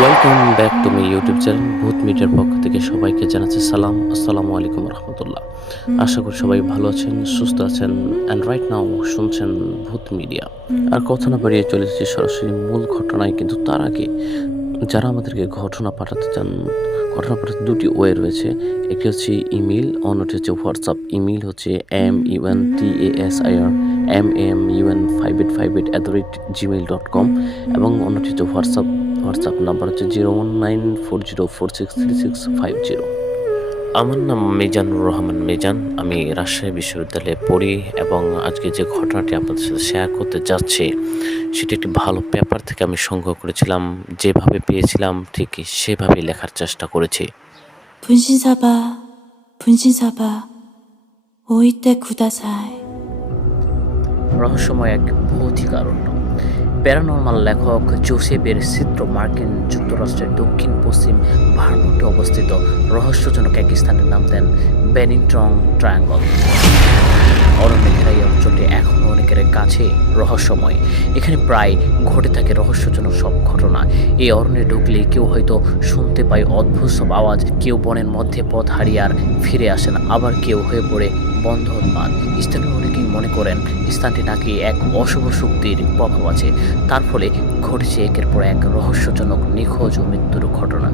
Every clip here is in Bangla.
Welcome back to my YouTube channel ভূত মিডিয়ার পক্ষ থেকে সবাইকে জানাচ্ছি সালাম আসসালামু আলাইকুম রহমতুল্লাহ। আশা করি সবাই ভালো আছেন, সুস্থ আছেন অ্যান্ড রাইট নাও শুনছেন ভূত মিডিয়া। আর কথা না বাড়িয়ে চলে এসেছি সরাসরি মূল ঘটনায়, কিন্তু তার আগে যারা আমাদেরকে ঘটনা পাঠাতে চান, ঘটনা পাঠাতে দুটি ওয়ে রয়েছে। একটি হচ্ছে ইমেল, অন্যটি হচ্ছে হোয়াটসঅ্যাপ। ইমেল হচ্ছে muntasir5858@gmail.com এবং অন্যটি হচ্ছে হোয়াটসঅ্যাপ নাম্বার হচ্ছে 01940463650। আমার নাম মিজানুর রহমান মিজান। আমি রাজশাহী বিশ্ববিদ্যালয়ে পড়ি এবং আজকে যে ঘটনাটি আপনাদের সাথে শেয়ার করতে যাচ্ছি সেটি একটি ভালো পেপার থেকে আমি সংগ্রহ করেছিলাম। যেভাবে পেয়েছিলাম ঠিক সেভাবেই লেখার চেষ্টা করেছি। 분신사바, 분신사바, 오이때 구다사이. রহস্যময় এক ভৌতিক অরণ্য। প্যারানর্মাল লেখক জোসেফের চিত্র মার্কিন যুক্তরাষ্ট্রের দক্ষিণ পশ্চিম ভারমন্টে অবস্থিত রহস্যজনক এক স্থানের নাম দেন বেনিংটন ট্রায়াঙ্গল। অরণ্য ঘেরা এই অঞ্চলটি এখনও অনেকের কাছে রহস্যময়। এখানে প্রায় ঘটে থাকে রহস্যজনক সব ঘটনা। এই অরণ্যে ঢুকলে কেউ হয়তো শুনতে পায় অদ্ভুত সব আওয়াজ, কেউ বনের মধ্যে পথ হারিয়ে আর ফিরে আসেন, আবার কেউ হয়ে পড়ে বন্ধ উন্মাদ। স্থানীয় অনেকেই মনে করেন স্থানটি নাকি এক অশুভ শক্তির প্রভাব আছে। তার ফলে ঘটেছে একের পর এক রহস্যজনক নিখোঁজ ও মৃত্যুর ঘটনা।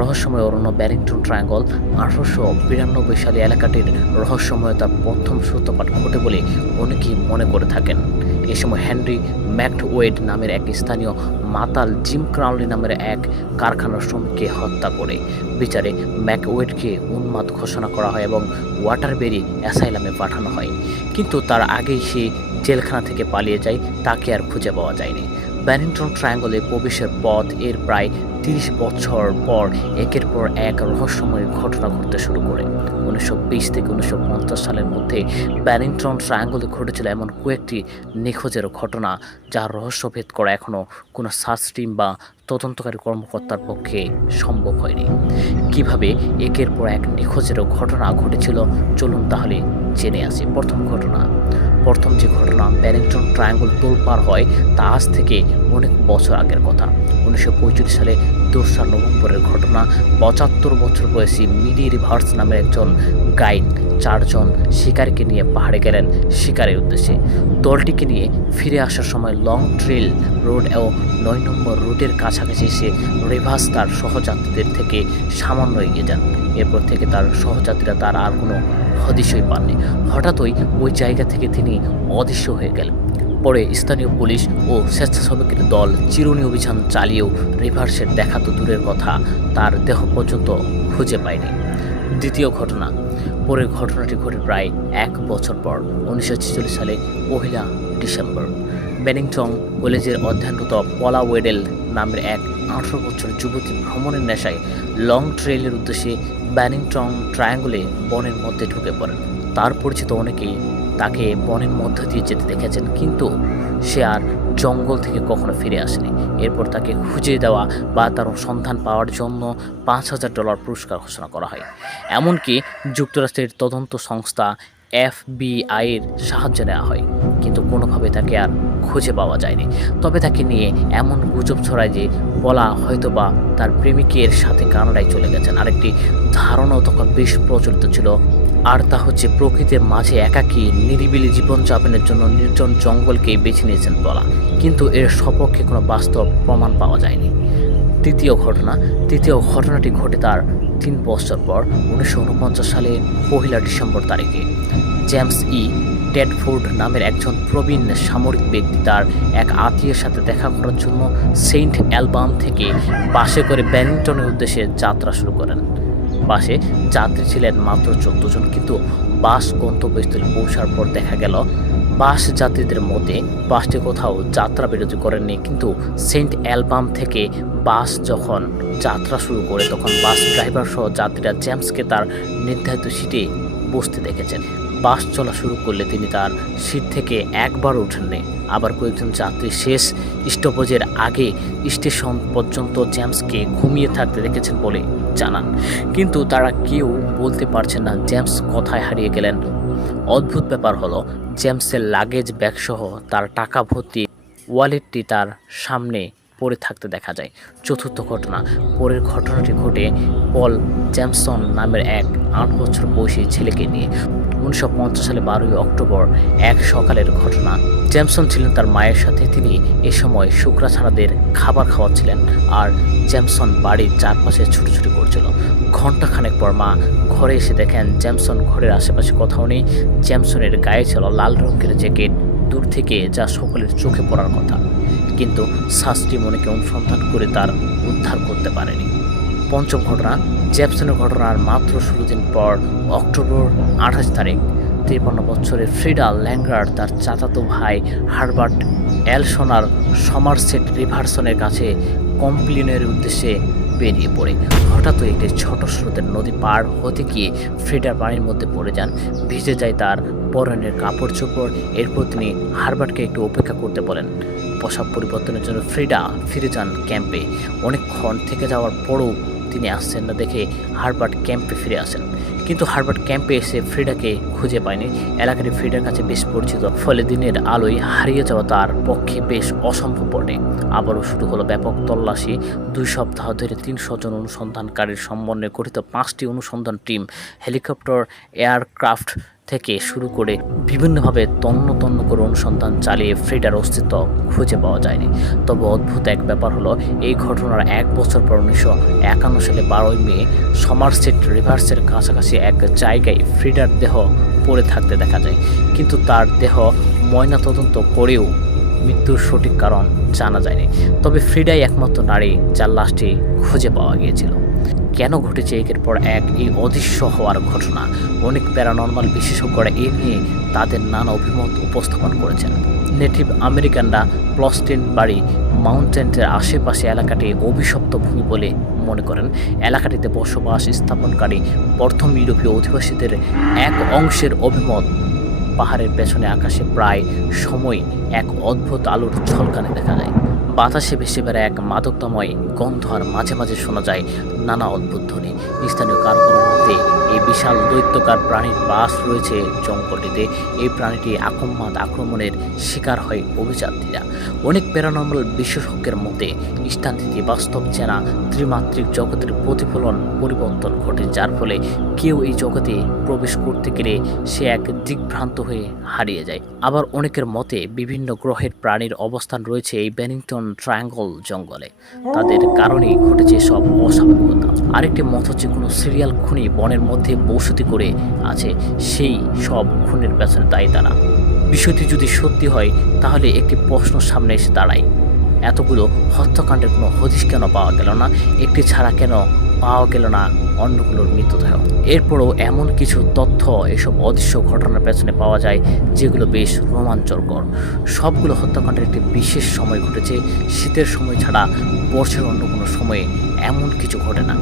রহস্যময় অরণ্য বেনিংটন ট্রায়াঙ্গল 1892 সালে এলাকাটির রহস্যময়তার প্রথম সূত্রপাত ঘটে বলে অনেকেই মনে করে থাকেন। এ সময় হেনরি ম্যাকওয়েড নামের এক স্থানীয় মাতাল জিম ক্রাউলি নামের এক কারখানার শ্রমিককে হত্যা করে বিচারে ম্যাকওয়েডকে উন্মাদ ঘোষণা করা হয় এবং ওয়াটারবেরি অ্যাসাইলামে পাঠানো হয়। কিন্তু তার আগেই সে জেলখানা থেকে পালিয়ে যায়, তাকে আর খুঁজে পাওয়া যায়নি। বেনিংটন ট্রায়াঙ্গলে প্রবেশের পথ এর প্রায় 30 বছর পর একের পর এক রহস্যময় ঘটনা ঘটতে শুরু করে। 1920 থেকে 1950 সালের মধ্যে বেনিংটন ট্রায়াঙ্গলে ঘটেছিল এমন কয়েকটি নিখোঁজের ঘটনা যার রহস্যভেদ করা এখনও কোনো সার্চ টিম বা তদন্তকারী কর্মকর্তার পক্ষে সম্ভব হয়নি। কিভাবে একের পর এক নিখোঁজের ঘটনা ঘটেছিল চলুন তাহলে জেনে আসি। প্রথম যে ঘটনা বেনিংটন ট্রায়াঙ্গল তোলপাড় হয় তা আজ থেকে অনেক বছর আগের কথা। 1945 সালে 2রা নভেম্বরের ঘটনা। 75 বছর বয়সী মিডি রিভার্স নামের একজন গাইড 4 জন শিকারীকে নিয়ে পাহাড়ে গেলেন শিকারের উদ্দেশ্যে। দলটিকে নিয়ে ফিরে আসার সময় লং ট্রেল রোড ও 9 নম্বর রুটের কাছাকাছি এসে রিভার্স তার সহযাত্রীদের থেকে সামান্য এগিয়ে যান। এরপর থেকে তার সহযাত্রীরা তার আর কোনো হদিশই পাননি। হঠাৎই ওই জায়গা থেকে তিনি অদৃশ্য হয়ে গেলেন। পরে স্থানীয় পুলিশ ও স্বেচ্ছাসেবকের দল চিরুনি অভিযান চালিয়েও রিভার্সের দেখা তো দূরের কথা, তার দেহ পর্যন্ত খুঁজে পায়নি। দ্বিতীয় ঘটনা। পরের ঘটনাটি ঘটে প্রায় 1 বছর পর 1946 সালে 1 ডিসেম্বর। বেনিংটন কলেজের অধ্যয়নরত পলা ওয়েডেল নামের এক 18 বছর যুবতী ভ্রমণের নেশায় লং ট্রেলের উদ্দেশ্যে বেনিংটন ট্রায়াঙ্গলে বনের মধ্যে ঢুকে পড়েন। তার পরিচিত অনেকেই তাকে বনের মধ্য দিয়ে যেতে দেখেছেন, কিন্তু সে আর জঙ্গল থেকে কখনো ফিরে আসেনি। এরপর তাকে খুঁজে দেওয়া বা তার সন্ধান পাওয়ার জন্য $5000 পুরস্কার ঘোষণা করা হয়। এমনকি যুক্তরাষ্ট্রের তদন্ত সংস্থা FBI-এর সাহায্য নেওয়া হয়, কিন্তু কোনোভাবে তাকে আর খুঁজে পাওয়া যায়নি। তবে তাকে নিয়ে এমন গুজব ছড়ায় যে বলা হয়তোবা তার প্রেমিকের সাথে কানাডায় চলে গেছেন। আরেকটি ধারণাও তখন বেশ প্রচলিত ছিল, আর তা হচ্ছে প্রকৃতির মাঝে একাকী নিরিবিলি জীবনযাপনের জন্য নির্জন জঙ্গলকেই বেছে নিয়েছেন বলা, কিন্তু এর সপক্ষে কোনো বাস্তব প্রমাণ পাওয়া যায়নি। তৃতীয় ঘটনাটি ঘটে তার 3 বছর পর 1949 সালে 1 ডিসেম্বর তারিখে। জেমস টেডফোর্ড নামের একজন প্রবীণ সামরিক ব্যক্তি তার এক আত্মীয়ের সাথে দেখা করার জন্য সেন্ট অ্যালবাম থেকে বাসে করে বেনিংটনের উদ্দেশ্যে যাত্রা শুরু করেন। বাসে যাত্রী ছিলেন মাত্র 14 জন, কিন্তু বাস গন্তব্যস্থলে পৌঁছার পর দেখা গেল বাস যাত্রীদের মধ্যে বাসটি কোথাও যাত্রা বিরতি করেননি। কিন্তু সেন্ট অ্যালবাম থেকে বাস যখন যাত্রা শুরু করে তখন বাস ড্রাইভার সহ যাত্রীরা জেমসকে তার নির্ধারিত সিটে বসতে দেখেছেন। বাস চলা শুরু করলে তিনি তার সিট থেকে একবারও ওঠেননি। আবার কয়েকজন যাত্রী শেষ স্টপেজের আগে স্টেশন পর্যন্ত জেমসকে ঘুমিয়ে থাকতে দেখেছেন বলে জানান, কিন্তু তারা কেউ বলতে পারছেন না জেমস কোথায় হারিয়ে গেলেন। অদ্ভুত ব্যাপার হলো জেমসের লাগেজ ব্যাগসহ তার টাকা ভর্তি ওয়ালেটটি তার সামনে পড়ে থাকতে দেখা যায়। চতুর্থ ঘটনা, পরের ঘটনাটি ঘটে পল জ্যামসন নামের এক 8 বছর বয়সী ছেলেকে নিয়ে। 1950 সালে 12ই অক্টোবর এক সকালের ঘটনা। জ্যামসন ছিলেন তার মায়ের সাথে। তিনি এ সময় শুকরাছানাদের খাবার খাওয়াচ্ছিলেন আর জ্যামসন বাড়ির চারপাশে ছুটোছুটি করছিল। ঘণ্টাখানেক পর মা ঘরে এসে দেখেন জ্যামসন ঘরের আশেপাশে কোথাও নেই। জ্যামসনের গায়ে ছিল লাল রঙের জ্যাকেট, দূর থেকে যা সকলের চোখে পড়ার কথা, কিন্তু শাস্ত্রী মনেকে অনুসন্ধান করে তার উদ্ধার করতে পারেনি। পঞ্চম ঘটনা, জ্যামসনের ঘটনার মাত্র 16 দিন পর অক্টোবর 28 তারিখ 53 বছরের ফ্রিডা ল্যাঙ্গার তার চাচাতো ভাই হারবার্ট এলসনার সমারসেট রিভারসনের কাছে কমপ্লিনের উদ্দেশ্যে বেরিয়ে পড়ে। হঠাৎ একটি ছোট স্রোতের নদী পার হতে গিয়ে ফ্রিডার পানির মধ্যে পড়ে যান। ভিজে যায় তার পরনের কাপড় চোপড়। এরপর তিনি হারবার্টকে একটু অপেক্ষা করতে বলেন। পোশাক পরিবর্তনের জন্য ফ্রিডা ফিরে যান ক্যাম্পে। অনেকক্ষণ থেকে যাওয়ার পরও তিনি আসছেন না দেখে হারবার্ট ক্যাম্পে ফিরে আসেন, কিন্তু হারবার্ট ক্যাম্পে এসে ফ্রিডাকে খুঁজে পায়নি। এলাকাটি ফ্রিডার কাছে বেশ পরিচিত, ফলে দিনের আলোয় হারিয়ে যাওয়া তার পক্ষে বেশ অসম্ভব বটে। আবারও শুরু হলো ব্যাপক তল্লাশি। 2 সপ্তাহ ধরে 300 জন অনুসন্ধানকারীর সমন্বয়ে গঠিত 5টি অনুসন্ধান টিম হেলিকপ্টার, এয়ারক্রাফট থেকে শুরু করে বিভিন্নভাবে তন্ন করে অনুসন্ধান চালিয়ে ফ্রিডার অস্তিত্ব খুঁজে পাওয়া যায়নি। তবে অদ্ভুত এক ব্যাপার হলো, এই ঘটনার 1 বছর পর 1951 সালে 12ই মে সমারসেট রিভার্সের কাছাকাছি এক জায়গায় ফ্রিডার দেহ পড়ে থাকতে দেখা যায়, কিন্তু তার দেহ ময়নাতদন্ত করেও মৃত্যুর সঠিক কারণ জানা যায়নি। তবে ফ্রিডাই একমাত্র নারী যার লাশটি খুঁজে পাওয়া গিয়েছিল। কেন ঘটেছে একের পর এক এই অদৃশ্য হওয়ার ঘটনা? অনেক প্যারানর্মাল বিশেষজ্ঞরা এ নিয়ে তাদের নানা অভিমত উপস্থাপন করেছেন। নেটিভ আমেরিকানরা প্লস্টেন বাড়ি মাউন্টেনের আশেপাশে এলাকাটি অভিশপ্ত ভূমি বলে মনে করেন। এলাকাটিতে বসবাস স্থাপনকারী প্রথম ইউরোপীয় অধিবাসীদের এক অংশের অভিমত, পাহাড়ের পেছনে আকাশে প্রায় সময় এক অদ্ভুত আলোর ঝলকানি দেখা যায়। বাতাসে ভেসে বেড়ায় এক মাদকতাময় গন্ধ আর মাঝে মাঝে শোনা যায় নানা অদ্ভুত ধ্বনি। স্থানীয় কারো মতে এই বিশাল দৈত্যকার প্রাণীর বাস রয়েছে জঙ্গলটিতে। এই প্রাণীটি আক্রমণের শিকার হয় অভিযাত্রীরা। অনেক প্যারানর্মাল বিশেষজ্ঞের মতে স্থানটিতে বাস্তব চেনা ত্রিমাত্রিক জগতের পরিবর্তন ঘটে, যার ফলে কেউ এই জগতে প্রবেশ করতে গেলে সে এক দিকভ্রান্ত হয়ে হারিয়ে যায়। আবার অনেকের মতে বিভিন্ন গ্রহের প্রাণীর অবস্থান রয়েছে এই বেনিংটন ট্রায়াঙ্গল জঙ্গলে। তাদের কারণেই ঘটেছে সব অস্বাভাবিকতা। আরেকটি মত হচ্ছে কোনো সিরিয়াল খুনি বনের মধ্যে বসতি করে আছে, সেই সব খুনের পেছনে দায়ী তারা। বিষয়টি যদি সত্যি হয় তাহলে একটি প্রশ্ন সামনে এসে দাঁড়ায়, এতগুলো হত্যাকাণ্ডের কোনো হদিশ কেন পাওয়া গেল না? একটি ছাড়া কেন পাওয়া গেল না অন্যগুলোর মৃতদেহ? এরপরও এমন কিছু তথ্য এসব অদৃশ্য ঘটনার পেছনে পাওয়া যায় যেগুলো বেশ রোমাঞ্চকর। সবগুলো হত্যাকাণ্ডের একটি বিশেষ সময় ঘটেছে। শীতের সময় ছাড়া বর্ষের অন্য কোনো সময়ে এমন কিছু ঘটে না।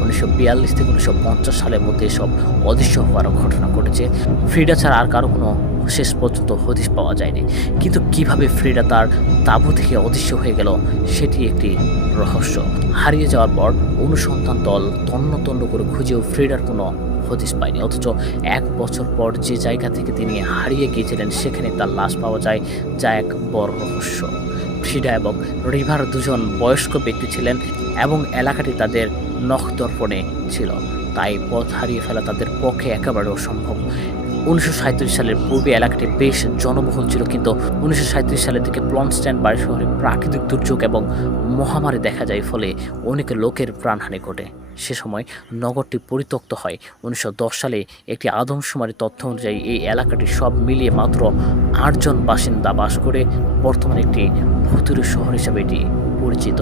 1942 থেকে 1950 সালের মধ্যে এসব অদৃশ্য হওয়ার ঘটনা ঘটেছে। ফ্রিডা ছাড়া আর কারো কোনো শেষ পর্যন্ত হদিশ পাওয়া যায়নি। কিন্তু কিভাবে ফ্রিডা তার তাঁবু থেকে অদৃশ্য হয়ে গেল সেটি একটি রহস্য। হারিয়ে যাওয়ার পর অনুসন্ধান দল তন্ন করে খুঁজেও ফ্রিডার কোনো হদিশ পায়নি, অথচ 1 বছর পর যে জায়গা থেকে তিনি হারিয়ে গিয়েছিলেন সেখানে তার লাশ পাওয়া যায়, যা এক বড় রহস্য। ফ্রিডা এবং রিভার দুজন বয়স্ক ব্যক্তি ছিলেন এবং এলাকাটি তাদের নখদর্পণে ছিল, তাই পথ হারিয়ে ফেলা তাদের পক্ষে একেবারে অসম্ভব। 1937 সালের পূর্বে এলাকাটি বেশ জনবহুল ছিল, কিন্তু 1937 সালের দিকে প্লনস্টেন বাড়ি শহরে প্রাকৃতিক দুর্যোগ এবং মহামারী দেখা যায়, ফলে অনেক লোকের প্রাণহানি ঘটে। সে সময় নগরটি পরিত্যক্ত হয়। 1910 সালে একটি আদমশুমারি তথ্য অনুযায়ী এই এলাকাটি সব মিলিয়ে মাত্র 8 জন বাসিন্দা বাস করে। বর্তমানে একটি ভুতুড়ে শহর হিসেবে এটি পরিচিত।